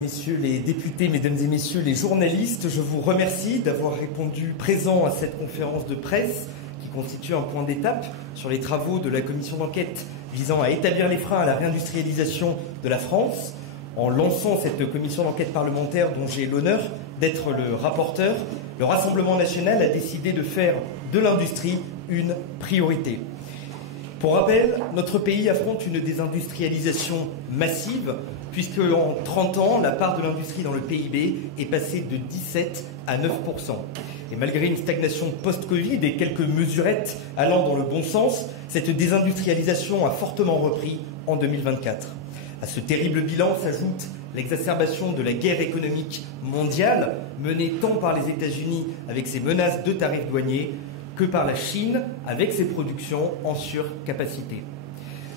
Messieurs les députés, mesdames et messieurs les journalistes, je vous remercie d'avoir répondu présent à cette conférence de presse qui constitue un point d'étape sur les travaux de la commission d'enquête visant à établir les freins à la réindustrialisation de la France. En lançant cette commission d'enquête parlementaire dont j'ai l'honneur d'être le rapporteur, le Rassemblement national a décidé de faire de l'industrie une priorité. Pour rappel, notre pays affronte une désindustrialisation massive, puisque en 30 ans, la part de l'industrie dans le PIB est passée de 17 à 9%. Et malgré une stagnation post-Covid et quelques mesurettes allant dans le bon sens, cette désindustrialisation a fortement repris en 2024. À ce terrible bilan s'ajoute l'exacerbation de la guerre économique mondiale, menée tant par les États-Unis avec ses menaces de tarifs douaniers, que par la Chine avec ses productions en surcapacité.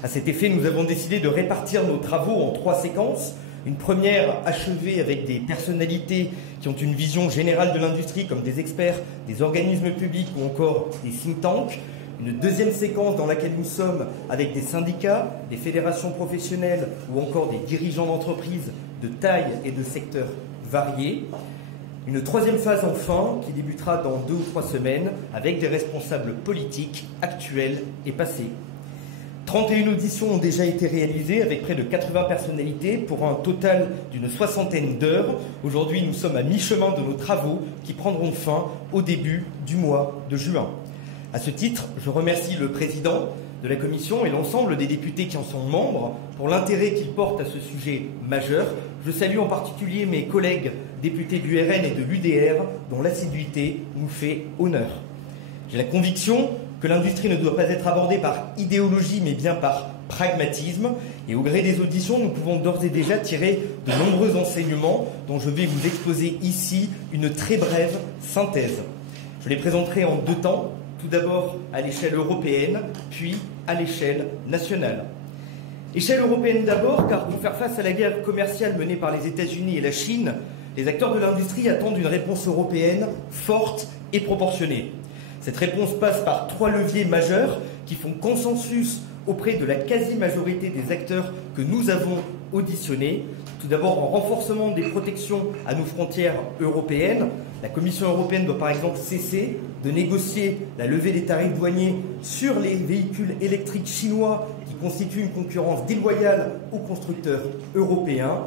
À cet effet, nous avons décidé de répartir nos travaux en 3 séquences. Une première achevée avec des personnalités qui ont une vision générale de l'industrie, comme des experts, des organismes publics ou encore des think tanks. Une deuxième séquence dans laquelle nous sommes avec des syndicats, des fédérations professionnelles ou encore des dirigeants d'entreprises de taille et de secteurs variés. Une troisième phase enfin qui débutera dans 2 ou 3 semaines avec des responsables politiques actuels et passés. 31 auditions ont déjà été réalisées avec près de 80 personnalités pour un total d'une 60aine d'heures. Aujourd'hui, nous sommes à mi-chemin de nos travaux qui prendront fin au début du mois de juin. À ce titre, je remercie le président de la commission et l'ensemble des députés qui en sont membres pour l'intérêt qu'ils portent à ce sujet majeur. Je salue en particulier mes collègues députés du RN et de l'UDR dont l'assiduité nous fait honneur. J'ai la conviction que l'industrie ne doit pas être abordée par idéologie mais bien par pragmatisme. Et au gré des auditions, nous pouvons d'ores et déjà tirer de nombreux enseignements dont je vais vous exposer ici une très brève synthèse. Je les présenterai en 2 temps. Tout d'abord à l'échelle européenne, puis à l'échelle nationale. Échelle européenne d'abord, car pour faire face à la guerre commerciale menée par les États-Unis et la Chine, les acteurs de l'industrie attendent une réponse européenne forte et proportionnée. Cette réponse passe par 3 leviers majeurs qui font consensus auprès de la quasi-majorité des acteurs que nous avons auditionnés. Tout d'abord, en renforcement des protections à nos frontières européennes. La Commission européenne doit par exemple cesser de négocier la levée des tarifs douaniers sur les véhicules électriques chinois qui constituent une concurrence déloyale aux constructeurs européens.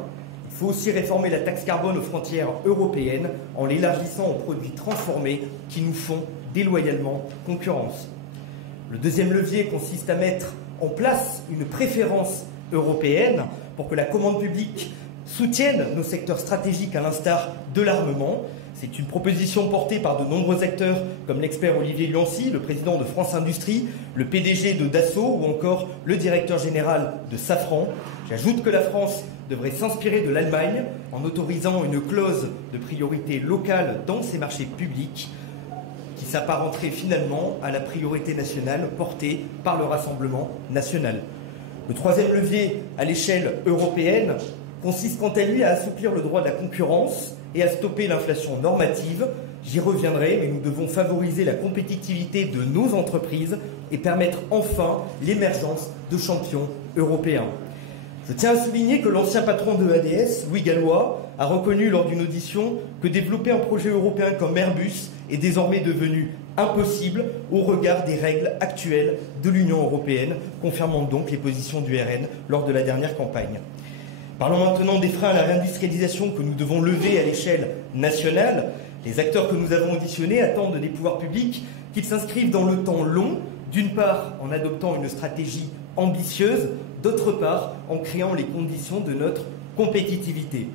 Il faut aussi réformer la taxe carbone aux frontières européennes en l'élargissant aux produits transformés qui nous font déloyalement concurrence. Le deuxième levier consiste à mettre en place une préférence européenne pour que la commande publique soutienne nos secteurs stratégiques à l'instar de l'armement. C'est une proposition portée par de nombreux acteurs comme l'expert Olivier Luancy, le président de France Industrie, le PDG de Dassault ou encore le directeur général de Safran. J'ajoute que la France devrait s'inspirer de l'Allemagne en autorisant une clause de priorité locale dans ses marchés publics qui s'apparenterait finalement à la priorité nationale portée par le Rassemblement national. Le troisième levier à l'échelle européenne consiste quant à lui à assouplir le droit de la concurrence et à stopper l'inflation normative. J'y reviendrai, mais nous devons favoriser la compétitivité de nos entreprises et permettre enfin l'émergence de champions européens. Je tiens à souligner que l'ancien patron de ADS, Louis Gallois, a reconnu lors d'une audition que développer un projet européen comme Airbus est désormais devenu impossible au regard des règles actuelles de l'Union européenne, confirmant donc les positions du RN lors de la dernière campagne. Parlons maintenant des freins à la réindustrialisation que nous devons lever à l'échelle nationale. Les acteurs que nous avons auditionnés attendent des pouvoirs publics qu'ils s'inscrivent dans le temps long, d'une part en adoptant une stratégie ambitieuse, d'autre part en créant les conditions de notre compétitivité.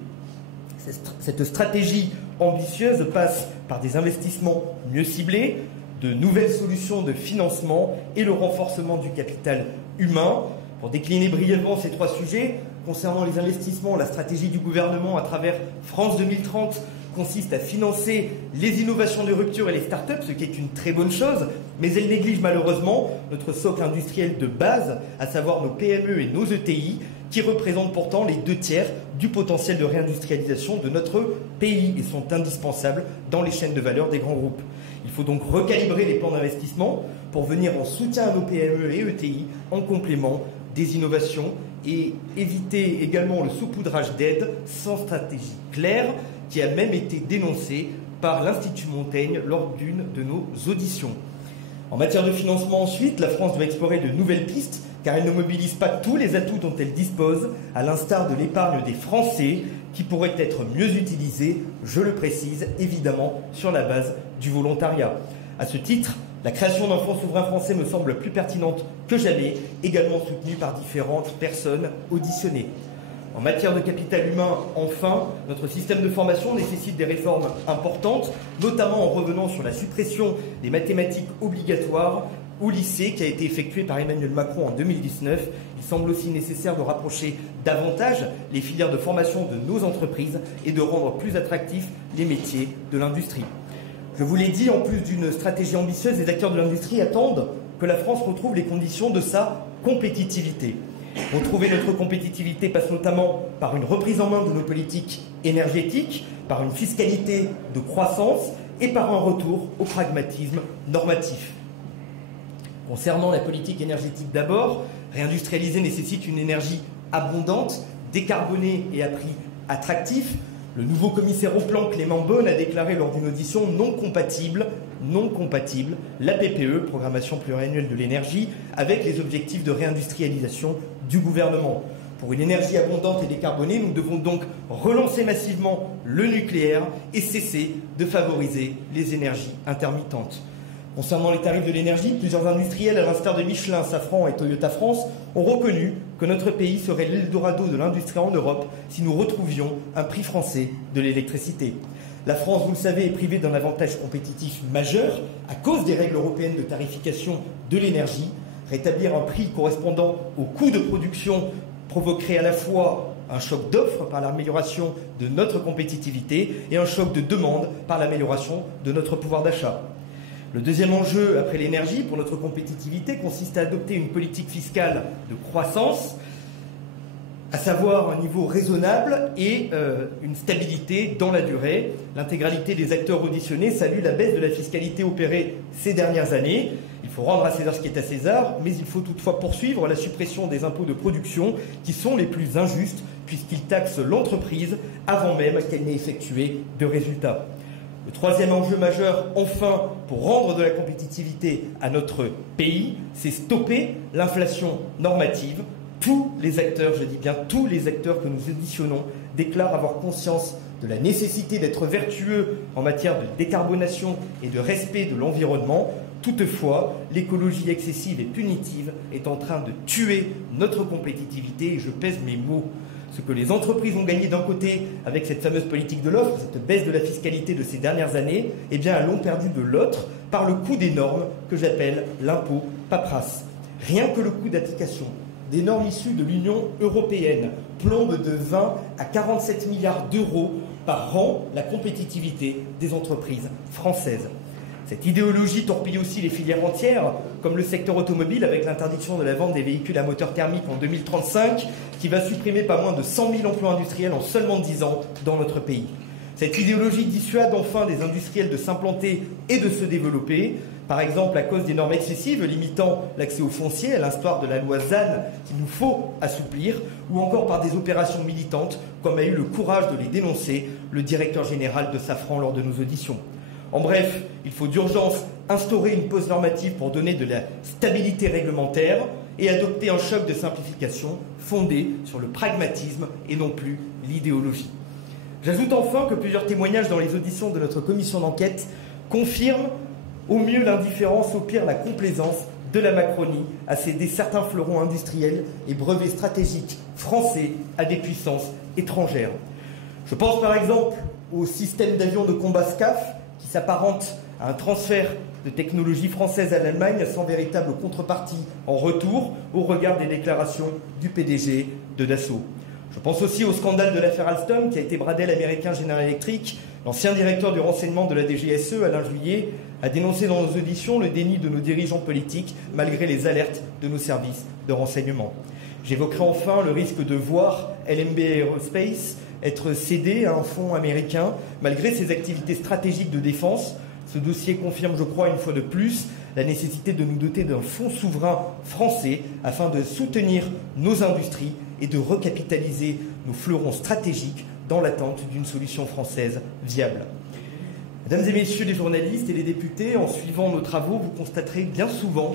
Cette stratégie ambitieuse passe par des investissements mieux ciblés, de nouvelles solutions de financement et le renforcement du capital humain. Pour décliner brièvement ces 3 sujets, concernant les investissements, la stratégie du gouvernement à travers France 2030 consiste à financer les innovations de rupture et les start-up, ce qui est une très bonne chose, mais elle néglige malheureusement notre socle industriel de base, à savoir nos PME et nos ETI, qui représentent pourtant les 2/3 du potentiel de réindustrialisation de notre pays et sont indispensables dans les chaînes de valeur des grands groupes. Il faut donc recalibrer les plans d'investissement pour venir en soutien à nos PME et ETI en complément des innovations et éviter également le saupoudrage d'aide sans stratégie claire, qui a même été dénoncé par l'Institut Montaigne lors d'une de nos auditions. En matière de financement ensuite, la France doit explorer de nouvelles pistes car elle ne mobilise pas tous les atouts dont elle dispose, à l'instar de l'épargne des Français qui pourrait être mieux utilisée, je le précise, évidemment sur la base du volontariat. À ce titre, la création d'un fonds souverain français me semble plus pertinente que jamais, également soutenue par différentes personnes auditionnées. En matière de capital humain, enfin, notre système de formation nécessite des réformes importantes, notamment en revenant sur la suppression des mathématiques obligatoires au lycée qui a été effectuée par Emmanuel Macron en 2019. Il semble aussi nécessaire de rapprocher davantage les filières de formation de nos entreprises et de rendre plus attractifs les métiers de l'industrie. Je vous l'ai dit, en plus d'une stratégie ambitieuse, les acteurs de l'industrie attendent que la France retrouve les conditions de sa compétitivité. Retrouver notre compétitivité passe notamment par une reprise en main de nos politiques énergétiques, par une fiscalité de croissance et par un retour au pragmatisme normatif. Concernant la politique énergétique d'abord, réindustrialiser nécessite une énergie abondante, décarbonée et à prix attractif. Le nouveau commissaire au plan Clément Beaune a déclaré lors d'une audition non compatible la PPE, Programmation pluriannuelle de l'énergie, avec les objectifs de réindustrialisation du gouvernement. Pour une énergie abondante et décarbonée, nous devons donc relancer massivement le nucléaire et cesser de favoriser les énergies intermittentes. Concernant les tarifs de l'énergie, plusieurs industriels, à l'instar de Michelin, Safran et Toyota France, ont reconnu que notre pays serait l'Eldorado de l'industrie en Europe si nous retrouvions un prix français de l'électricité. La France, vous le savez, est privée d'un avantage compétitif majeur à cause des règles européennes de tarification de l'énergie. Rétablir un prix correspondant au coût de production provoquerait à la fois un choc d'offre par l'amélioration de notre compétitivité et un choc de demande par l'amélioration de notre pouvoir d'achat. Le deuxième enjeu, après l'énergie, pour notre compétitivité, consiste à adopter une politique fiscale de croissance, à savoir un niveau raisonnable et une stabilité dans la durée. L'intégralité des acteurs auditionnés salue la baisse de la fiscalité opérée ces dernières années. Il faut rendre à César ce qui est à César, mais il faut toutefois poursuivre la suppression des impôts de production qui sont les plus injustes puisqu'ils taxent l'entreprise avant même qu'elle n'ait effectué de résultats. Le troisième enjeu majeur, enfin, pour rendre de la compétitivité à notre pays, c'est stopper l'inflation normative. Tous les acteurs, je dis bien tous les acteurs que nous auditionnons, déclarent avoir conscience de la nécessité d'être vertueux en matière de décarbonation et de respect de l'environnement. Toutefois, l'écologie excessive et punitive est en train de tuer notre compétitivité, et je pèse mes mots. Ce que les entreprises ont gagné d'un côté avec cette fameuse politique de l'offre, cette baisse de la fiscalité de ces dernières années, eh bien elles l'ont perdu de l'autre par le coût des normes que j'appelle l'impôt paperasse. Rien que le coût d'application des normes issues de l'Union européenne plombe de 20 à 47 milliards d'euros par an la compétitivité des entreprises françaises. Cette idéologie torpille aussi les filières entières, comme le secteur automobile avec l'interdiction de la vente des véhicules à moteur thermique en 2035, qui va supprimer pas moins de 100 000 emplois industriels en seulement 10 ans dans notre pays. Cette idéologie dissuade enfin des industriels de s'implanter et de se développer, par exemple à cause des normes excessives limitant l'accès au foncier, à l'instar de la loi ZAN qu'il nous faut assouplir, ou encore par des opérations militantes, comme a eu le courage de les dénoncer le directeur général de Safran lors de nos auditions. En bref, il faut d'urgence instaurer une pause normative pour donner de la stabilité réglementaire et adopter un choc de simplification fondé sur le pragmatisme et non plus l'idéologie. J'ajoute enfin que plusieurs témoignages dans les auditions de notre commission d'enquête confirment au mieux l'indifférence, au pire la complaisance de la Macronie à céder certains fleurons industriels et brevets stratégiques français à des puissances étrangères. Je pense par exemple au système d'avions de combat SCAF qui s'apparente à un transfert de technologie française à l'Allemagne sans véritable contrepartie en retour au regard des déclarations du PDG de Dassault. Je pense aussi au scandale de l'affaire Alstom qui a été bradé à l'américain General Electric. L'ancien directeur du renseignement de la DGSE, Alain Juillet, a dénoncé dans nos auditions le déni de nos dirigeants politiques malgré les alertes de nos services de renseignement. J'évoquerai enfin le risque de voir LMB Aerospace être cédé à un fonds américain malgré ses activités stratégiques de défense. Ce dossier confirme, je crois, une fois de plus, la nécessité de nous doter d'un fonds souverain français afin de soutenir nos industries et de recapitaliser nos fleurons stratégiques dans l'attente d'une solution française viable. Mesdames et messieurs les journalistes et les députés, en suivant nos travaux, vous constaterez bien souvent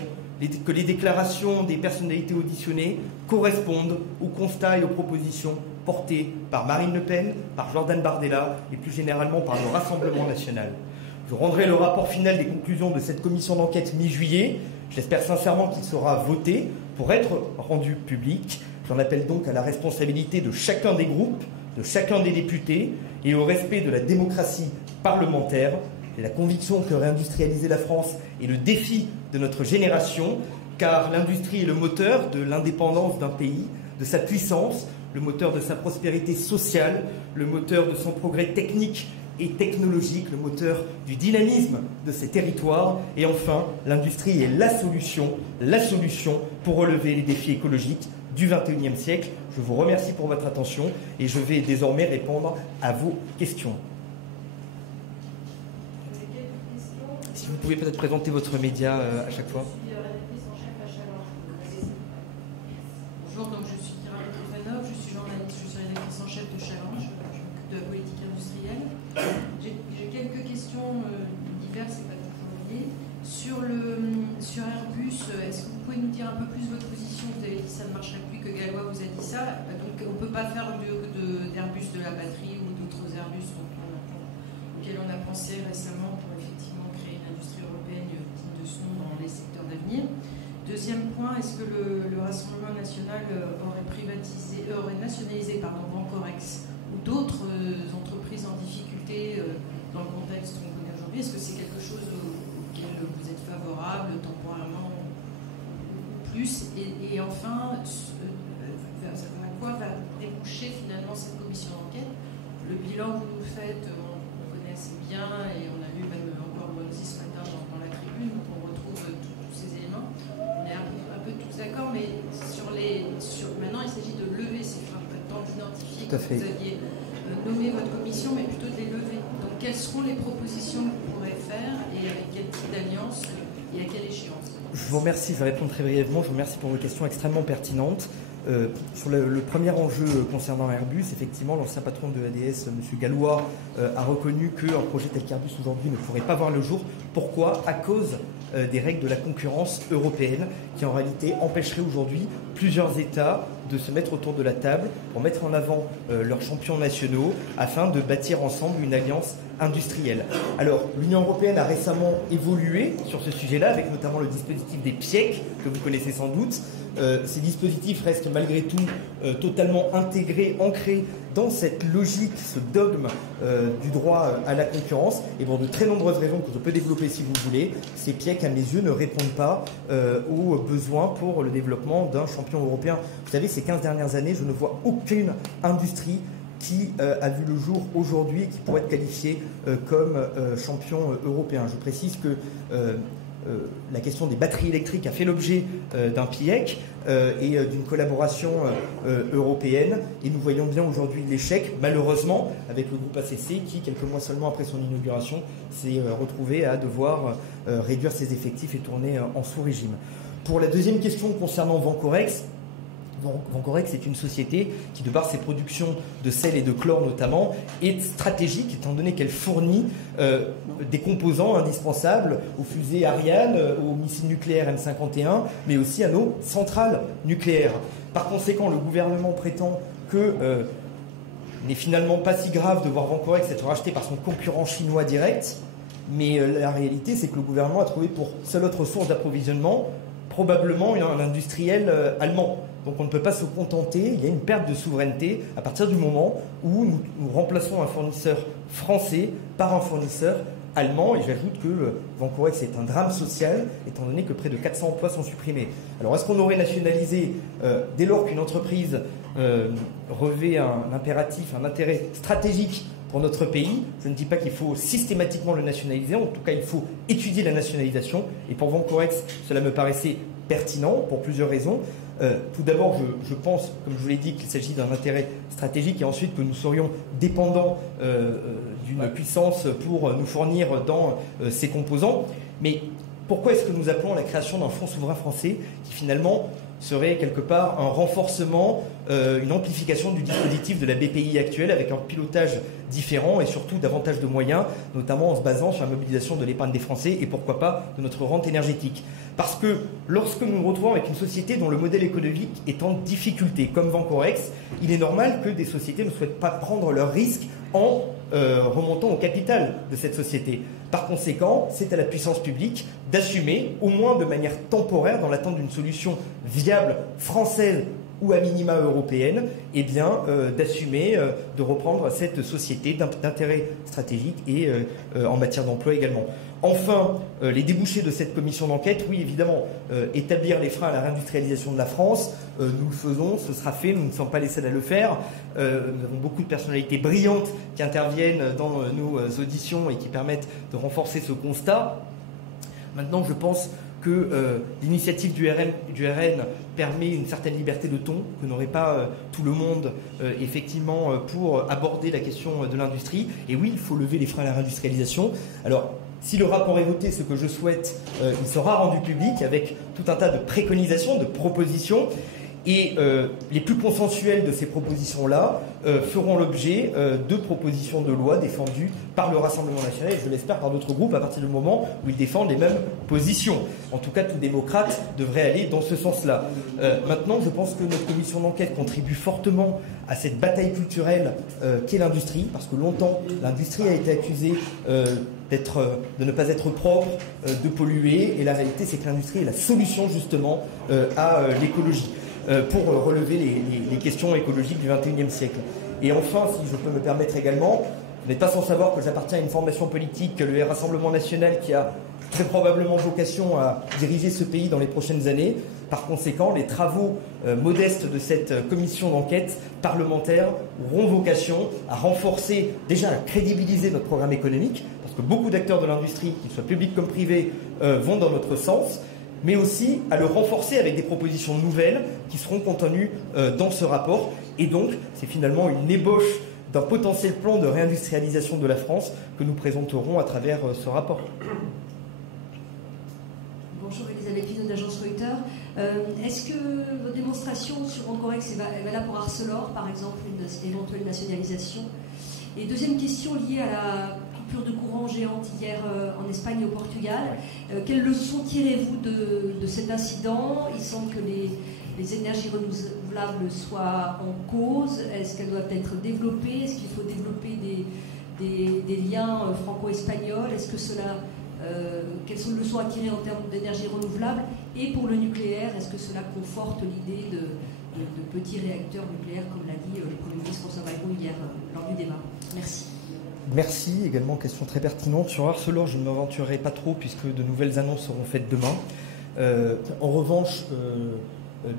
que les déclarations des personnalités auditionnées correspondent aux constats et aux propositions portées par Marine Le Pen, par Jordan Bardella et plus généralement par le Rassemblement national. Je rendrai le rapport final des conclusions de cette commission d'enquête mi-juillet. J'espère sincèrement qu'il sera voté pour être rendu public. J'en appelle donc à la responsabilité de chacun des groupes, de chacun des députés et au respect de la démocratie parlementaire. J'ai la conviction que réindustrialiser la France est le défi de notre génération, car l'industrie est le moteur de l'indépendance d'un pays, de sa puissance, le moteur de sa prospérité sociale, le moteur de son progrès technique et technologique, le moteur du dynamisme de ses territoires. Et enfin, l'industrie est la solution pour relever les défis écologiques du XXIe siècle. Je vous remercie pour votre attention et je vais désormais répondre à vos questions. Si vous pouvez peut-être présenter votre média à chaque fois. Bonjour, donc je suis Kira Petrofanov, je suis journaliste, je suis rédactrice en chef de Challenge, de politique industrielle. J'ai quelques questions diverses et pas toujours liées. Sur Airbus, est-ce que vous pouvez nous dire un peu plus votre position? Vous avez dit ça ne marcherait plus, que Gallois vous a dit ça. Donc on ne peut pas faire d'Airbus de la batterie ou d'autres Airbus auxquels on a pensé récemment pour effectivement créer une industrie européenne digne de son dans les secteurs d'avenir. Deuxième point, est-ce que le Rassemblement national aurait nationalisé Vancorex ou d'autres entreprises en difficulté dans le contexte qu'on connaît aujourd'hui? Est-ce que c'est quelque chose auquel vous êtes favorable temporairement ou plus? Et enfin, à quoi va déboucher finalement cette commission d'enquête? Le bilan que vous nous faites, on connaît assez bien et on a lu même encore aussi ce matin dans la tribune, donc on retrouve tous ces éléments. On est un peu tous d'accord, mais maintenant il s'agit de lever ces freins, pas tant d'identifier que vous aviez nommé votre commission, mais plutôt de les lever. Donc quelles seront les propositions que vous pourrez faire et avec quel type d'alliance et à quelle échéance? Je vous remercie, je vais répondre très brièvement. Je vous remercie pour vos questions extrêmement pertinentes. Sur le premier enjeu concernant Airbus, effectivement, l'ancien patron de ADS, M. Gallois, a reconnu qu'un projet tel qu'Airbus aujourd'hui ne pourrait pas voir le jour. Pourquoi? À cause des règles de la concurrence européenne qui en réalité empêcheraient aujourd'hui plusieurs États de se mettre autour de la table pour mettre en avant leurs champions nationaux afin de bâtir ensemble une alliance industrielle. Alors, l'Union européenne a récemment évolué sur ce sujet-là, avec notamment le dispositif des PIEC, que vous connaissez sans doute. Ces dispositifs restent malgré tout totalement intégrés, ancrés dans cette logique, ce dogme du droit à la concurrence, et pour de très nombreuses raisons que je peux développer si vous voulez, ces PIEC, à mes yeux, ne répondent pas aux besoins pour le développement d'un champion européen. Vous savez, ces 15 dernières années, je ne vois aucune industrie qui a vu le jour aujourd'hui et qui pourrait être qualifiée comme champion européen. Je précise que la question des batteries électriques a fait l'objet d'un PIEC et d'une collaboration européenne. Et nous voyons bien aujourd'hui l'échec, malheureusement, avec le groupe ACC qui, quelques mois seulement après son inauguration, s'est retrouvé à devoir réduire ses effectifs et tourner en sous-régime. Pour la deuxième question concernant Vancorex, Vancorex est une société qui, de par ses productions de sel et de chlore notamment, est stratégique étant donné qu'elle fournit des composants indispensables aux fusées Ariane, aux missiles nucléaires M51, mais aussi à nos centrales nucléaires. Par conséquent, le gouvernement prétend que n'est finalement pas si grave de voir Vancorex être racheté par son concurrent chinois direct, mais la réalité, c'est que le gouvernement a trouvé pour seule autre source d'approvisionnement probablement un industriel allemand. Donc on ne peut pas se contenter, il y a une perte de souveraineté à partir du moment où nous remplaçons un fournisseur français par un fournisseur allemand. Et j'ajoute que Vancorex est un drame social, étant donné que près de 400 emplois sont supprimés. Alors est-ce qu'on aurait nationalisé dès lors qu'une entreprise revêt un impératif, un intérêt stratégique pour notre pays? Je ne dis pas qu'il faut systématiquement le nationaliser, en tout cas il faut étudier la nationalisation. Et pour Vancorex, cela me paraissait pertinent pour plusieurs raisons. Tout d'abord, je pense, comme je vous l'ai dit, qu'il s'agit d'un intérêt stratégique et ensuite que nous serions dépendants d'une puissance pour nous fournir dans ces composants. Mais pourquoi est-ce que nous appelons à la création d'un fonds souverain français qui finalement serait quelque part un renforcement, une amplification du dispositif de la BPI actuelle avec un pilotage différent et surtout davantage de moyens, notamment en se basant sur la mobilisation de l'épargne des Français et pourquoi pas de notre rente énergétique. Parce que lorsque nous nous retrouvons avec une société dont le modèle économique est en difficulté, comme Vancorex, il est normal que des sociétés ne souhaitent pas prendre leurs risques en remontant au capital de cette société. Par conséquent, c'est à la puissance publique d'assumer, au moins de manière temporaire, dans l'attente d'une solution viable française ou à minima européenne, eh bien, d'assumer de reprendre cette société d'intérêt stratégique et en matière d'emploi également. Enfin, les débouchés de cette commission d'enquête, oui, évidemment, établir les freins à la réindustrialisation de la France, nous le faisons, ce sera fait, nous ne sommes pas les seuls à le faire. Nous avons beaucoup de personnalités brillantes qui interviennent dans nos auditions et qui permettent de renforcer ce constat. Maintenant, je pense que l'initiative du RN permet une certaine liberté de ton que n'aurait pas tout le monde, effectivement, pour aborder la question de l'industrie. Et oui, il faut lever les freins à la réindustrialisation. Alors, si le rapport est voté, ce que je souhaite, il sera rendu public avec tout un tas de préconisations, de propositions. Et les plus consensuelles de ces propositions-là feront l'objet de propositions de loi défendues par le Rassemblement national et je l'espère par d'autres groupes à partir du moment où ils défendent les mêmes positions. En tout cas, tout démocrate devrait aller dans ce sens-là. Maintenant, je pense que notre commission d'enquête contribue fortement à cette bataille culturelle qu'est l'industrie, parce que longtemps, l'industrie a été accusée de ne pas être propre, de polluer, et la réalité, c'est que l'industrie est la solution justement à l'écologie. Pour relever les questions écologiques du XXIe siècle. Et enfin, si je peux me permettre également, vous n'êtes pas sans savoir que j'appartiens à une formation politique, le Rassemblement national, qui a très probablement vocation à diriger ce pays dans les prochaines années. Par conséquent, les travaux modestes de cette commission d'enquête parlementaire auront vocation à renforcer, déjà à crédibiliser notre programme économique, parce que beaucoup d'acteurs de l'industrie, qu'ils soient publics comme privés, vont dans notre sens, mais aussi à le renforcer avec des propositions nouvelles qui seront contenues dans ce rapport. Et donc, c'est finalement une ébauche d'un potentiel plan de réindustrialisation de la France que nous présenterons à travers ce rapport. Bonjour, Elisabeth Pino d'Agence Reuters. Est-ce que votre démonstration sur Vancorex est valable pour Arcelor, par exemple, une éventuelle nationalisation? Et deuxième question liée à la coupure de courant géante hier en Espagne et au Portugal. Quelles leçons tirez-vous de cet incident? Il semble que les énergies renouvelables soient en cause. Est-ce qu'elles doivent être développées? Est-ce qu'il faut développer des liens franco-espagnols? Est-ce que cela... quelles sont les leçons à tirer en termes d'énergie renouvelable? Et pour le nucléaire, est-ce que cela conforte l'idée de petits réacteurs nucléaires, comme l'a dit le Premier ministre François Bayrou hier lors du débat? Merci. Merci. Également, question très pertinente. Sur Arcelor, je ne m'aventurerai pas trop puisque de nouvelles annonces seront faites demain. En revanche,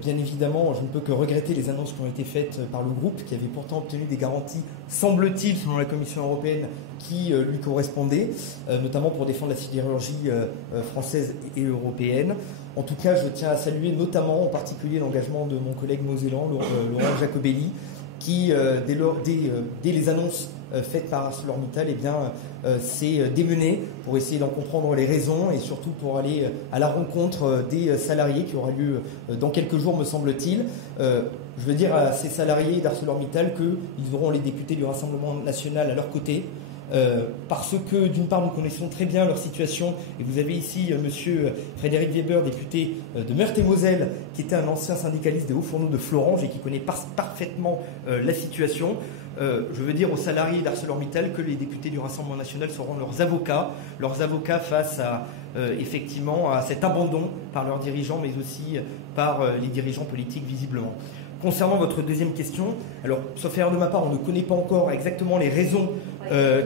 bien évidemment, je ne peux que regretter les annonces qui ont été faites par le groupe, qui avait pourtant obtenu des garanties, semble-t-il, selon la Commission européenne, qui lui correspondaient, notamment pour défendre la sidérurgie française et européenne. En tout cas, je tiens à saluer notamment, en particulier, l'engagement de mon collègue mosellan, Laurent Jacobelli, qui, dès les annonces faites par ArcelorMittal, s'est démené pour essayer d'en comprendre les raisons et surtout pour aller à la rencontre des salariés qui aura lieu dans quelques jours, me semble-t-il. Je veux dire à ces salariés d'ArcelorMittal qu'ils auront les députés du Rassemblement national à leur côté. Parce que d'une part nous connaissons très bien leur situation et vous avez ici monsieur Frédéric Weber, député de Meurthe-et-Moselle, qui était un ancien syndicaliste des Hauts-Fourneaux de Florange et qui connaît parfaitement la situation. Je veux dire aux salariés d'ArcelorMittal que les députés du Rassemblement national seront leurs avocats face à effectivement à cet abandon par leurs dirigeants mais aussi par les dirigeants politiques visiblement. Concernant votre deuxième question, alors, sauf erreur de ma part, on ne connaît pas encore exactement les raisons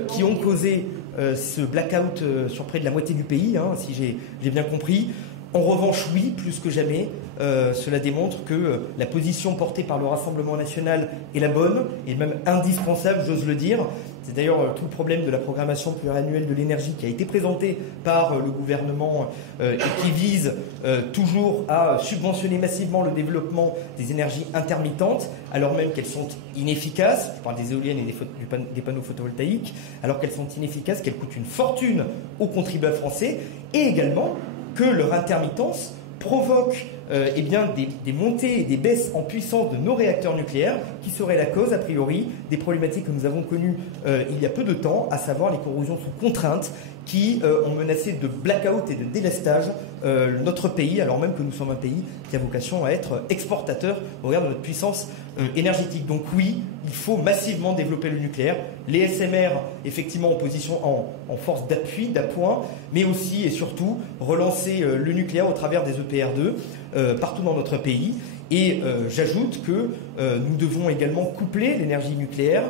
qui ont causé ce blackout sur près de la moitié du pays, si j'ai bien compris. En revanche, oui, plus que jamais, cela démontre que la position portée par le Rassemblement national est la bonne et même indispensable, j'ose le dire. C'est d'ailleurs tout le problème de la programmation pluriannuelle de l'énergie qui a été présentée par le gouvernement et qui vise toujours à subventionner massivement le développement des énergies intermittentes, alors même qu'elles sont inefficaces. Je parle des éoliennes et des panneaux photovoltaïques, alors qu'elles sont inefficaces, qu'elles coûtent une fortune aux contribuables français, et également que leur intermittence provoque eh bien, des montées et des baisses en puissance de nos réacteurs nucléaires qui seraient la cause, a priori, des problématiques que nous avons connues il y a peu de temps, à savoir les corrosions sous contrainte qui ont menacé de blackout et de délestage notre pays, alors même que nous sommes un pays qui a vocation à être exportateur au regard de notre puissance énergétique. Donc oui, il faut massivement développer le nucléaire. Les SMR, effectivement, en force d'appui, d'appoint, mais aussi et surtout relancer le nucléaire au travers des EPR2 partout dans notre pays. Et j'ajoute que nous devons également coupler l'énergie nucléaire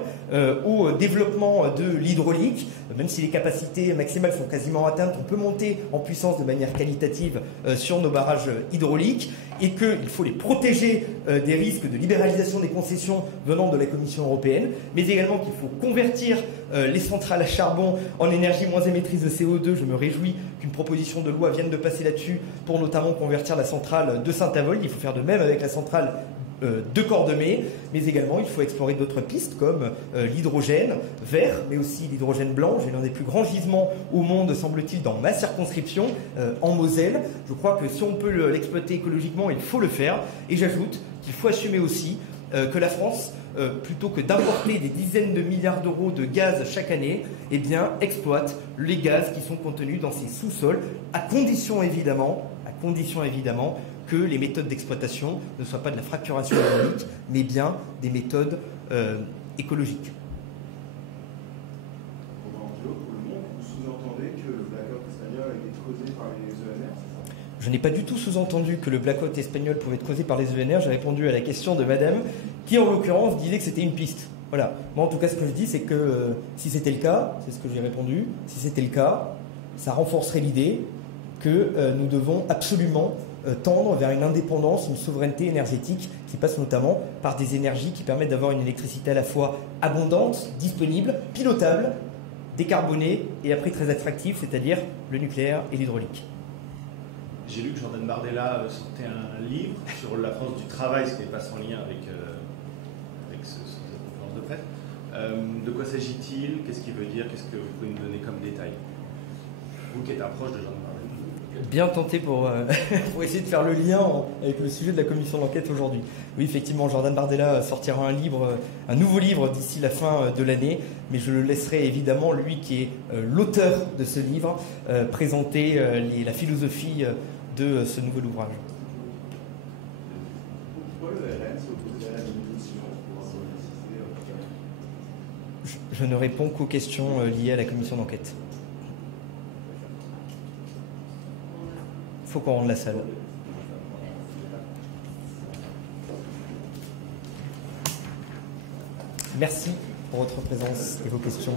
au développement de l'hydraulique. Même si les capacités maximales sont quasiment atteintes, on peut monter en puissance de manière qualitative sur nos barrages hydrauliques et qu'il faut les protéger des risques de libéralisation des concessions venant de la Commission européenne, mais également qu'il faut convertir les centrales à charbon en énergie moins émettrice de CO2. Je me réjouis qu'une proposition de loi vienne de passer là-dessus pour notamment convertir la centrale de Saint-Avold. Il faut faire de même avec la centrale de Cordemais, mais également il faut explorer d'autres pistes comme l'hydrogène vert, mais aussi l'hydrogène blanc. J'ai l'un des plus grands gisements au monde, semble-t-il, dans ma circonscription, en Moselle. Je crois que si on peut l'exploiter écologiquement, il faut le faire. Et j'ajoute qu'il faut assumer aussi que la France, plutôt que d'importer des dizaines de milliards d'euros de gaz chaque année, eh bien, exploite les gaz qui sont contenus dans ses sous-sols, à condition évidemment que les méthodes d'exploitation ne soient pas de la fracturation hydraulique, mais bien des méthodes écologiques. Pour le monde, vous sous-entendez que le blackout espagnol a été causé par les ENR, c'est ça ? Je n'ai pas du tout sous-entendu que le blackout espagnol pouvait être causé par les ENR. J'ai répondu à la question de madame, qui en l'occurrence disait que c'était une piste. Voilà. Moi, en tout cas, ce que je dis, c'est que si c'était le cas, c'est ce que j'ai répondu, si c'était le cas, ça renforcerait l'idée que nous devons absolument tendre vers une indépendance, une souveraineté énergétique qui passe notamment par des énergies qui permettent d'avoir une électricité à la fois abondante, disponible, pilotable, décarbonée et après très attractive, c'est-à-dire le nucléaire et l'hydraulique. J'ai lu que Jordan Bardella sortait un livre sur la France du travail, ce qui n'est pas sans lien avec cette conférence de presse. De quoi s'agit-il? Qu'est-ce qu'il veut dire? Qu'est-ce que vous pouvez nous donner comme détail? Vous qui êtes un proche de Jordan Bardella. Bien tenté pour essayer de faire le lien avec le sujet de la commission d'enquête aujourd'hui. Oui, effectivement, Jordan Bardella sortira un nouveau livre d'ici la fin de l'année, mais je le laisserai évidemment, lui qui est l'auteur de ce livre, présenter la philosophie de ce nouvel ouvrage. Pourquoi le RN s'oppose à la démission pour solliciter Je ne réponds qu'aux questions liées à la commission d'enquête. Il faut qu'on rende la salle. Merci pour votre présence et vos questions.